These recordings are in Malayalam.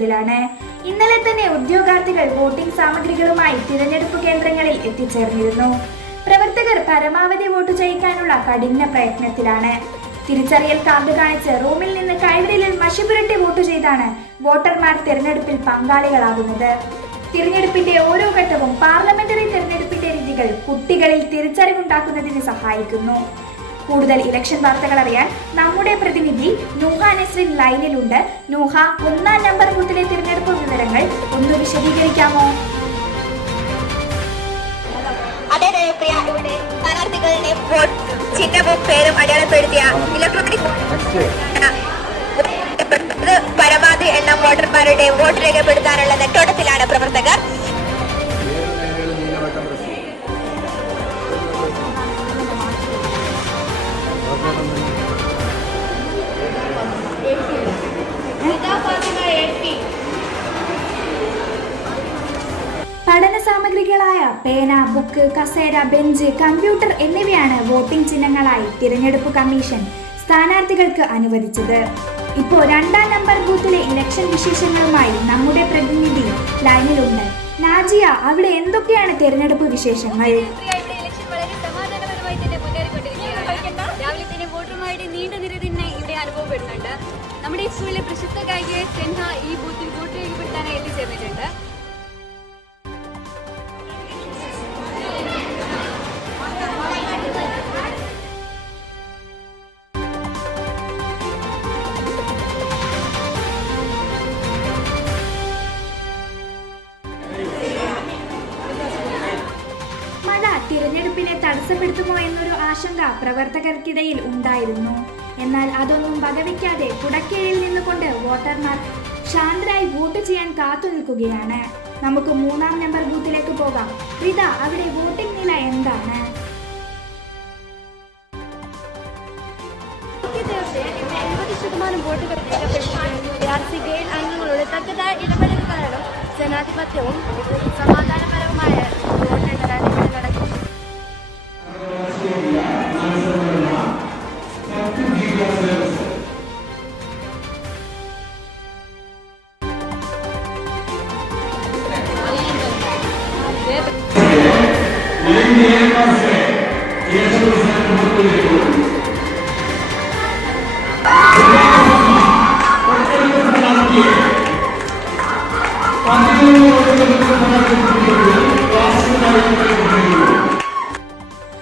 ചൂടിലാണ്. ഇന്നലെ തന്നെ ഉദ്യോഗാർത്ഥികൾ വോട്ടിംഗ് സാമഗ്രികളുമായി തിരഞ്ഞെടുപ്പ് കേന്ദ്രങ്ങളിൽ എത്തിച്ചേർന്നിരുന്നു. പ്രവർത്തകർ പരമാവധി വോട്ട് ചെയ്യിക്കാനുള്ള കഠിന പ്രയത്നത്തിലാണ്. തിരിച്ചറിയൽ കാർഡ് കാണിച്ച് റൂമിൽ നിന്ന് കൈവിരലിൽ മഷി പുരട്ടി വോട്ട് ചെയ്താണ് വോട്ടർമാർ തിരഞ്ഞെടുപ്പിൽ പങ്കാളികളാകുന്നത്. തിരഞ്ഞെടുപ്പിന്റെ ഓരോ ഘട്ടവും പാർലമെന്ററി തിരഞ്ഞെടുപ്പിന്റെ രീതികൾ കുട്ടികളിൽ തിരിച്ചറിവുണ്ടാക്കുന്നതിന് സഹായിക്കുന്നു. കൂടുതൽ ഇലക്ഷൻ വാർത്തകൾ അറിയാൻ നമ്മുടെ പ്രതിനിധി നൂഹ നസ്രിൻ ലൈനിലുണ്ട്. നൂഹ, 1-ാം നമ്പർ ബൂത്തിലെ തിരഞ്ഞെടുപ്പ് വിവരങ്ങൾ ഒന്ന് വിശദീകരിക്കാമോ? അതെ പ്രിയ, ഇവിടെ സ്ഥാനാർത്ഥികളുടെ വോട്ട് ചിഹ്നവും പേരും അടയാളപ്പെടുത്തിയ ഇലക്ട്രോണിക് പരമാവധി എണ്ണം വോട്ടർമാരുടെ വോട്ട് രേഖപ്പെടുത്താനുള്ള നെട്ടോട്ടത്തിലാണ് പ്രവർത്തകർ. പഠന സാമഗ്രികളായ പേന, ബുക്ക്, കസേര, ബെഞ്ച്, കമ്പ്യൂട്ടർ എന്നിവയാണ് വോട്ടിംഗ് ചിഹ്നങ്ങളായി തിരഞ്ഞെടുപ്പ് കമ്മീഷൻ സ്ഥാനാർത്ഥികൾക്ക് അനുവദിച്ചത്. ഇപ്പോൾ 2-ാം നമ്പർ ബൂത്തിലെ ഇലക്ഷൻ വിശേഷങ്ങളുമായി നമ്മുടെ പ്രതിനിധി ലൈനിലുണ്ട്. നാജിയ, അവിടെ എന്തൊക്കെയാണ് തിരഞ്ഞെടുപ്പ് വിശേഷങ്ങൾ? നീണ്ട നിര തന്നെ ഇവിടെ അനുഭവപ്പെടുന്നുണ്ട്. നമ്മുടെ സ്കൂളിലെ പ്രശസ്ത ഗായികയായ സെൻഹ ഈ ബൂത്തിൽ വോട്ട് രേഖപ്പെടുത്താനായി എത്തിച്ചേർന്നിട്ടുണ്ട്. മഴ തിരഞ്ഞെടുപ്പിനെ തടസ്സപ്പെടുത്തുമോ എന്നൊരു ആശങ്ക പ്രവർത്തകർക്കിടയിൽ ഉണ്ടായിരുന്നു. എന്നാൽ അതൊന്നും വകവയ്ക്കാതെ കുടക്കീഴിൽ നിന്നുകൊണ്ട് വോട്ടർമാർ ശാന്തരായി വോട്ട് ചെയ്യാൻ കാത്തു നിൽക്കുകയാണ്. നമുക്ക് 3-ാം നമ്പർ ബൂത്തിലേക്ക് പോകാം. റിത, അവിടെ വോട്ടിംഗ് നില എന്താണ്? വോട്ടുകൾ അംഗങ്ങളുടെ തക്കതായ ഇടപെടൽ കാരണം ജനാധിപത്യവും സമാധാനപരവുമായ വോട്ടെണ്ണലാണ് ഇവിടെ നടക്കുന്നത്.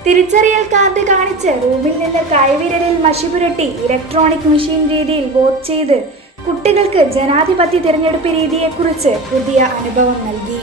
തിരിച്ചറിയൽ കാർഡ് കാണിച്ച് റൂമിൽ നിന്ന് കൈവിരലിൽ മഷി പുരട്ടി ഇലക്ട്രോണിക് മെഷീൻ രീതിയിൽ വോട്ട് ചെയ്ത് കുട്ടികൾക്ക് ജനാധിപത്യ തിരഞ്ഞെടുപ്പ് രീതിയെക്കുറിച്ച് പുതിയ അനുഭവം നൽകി.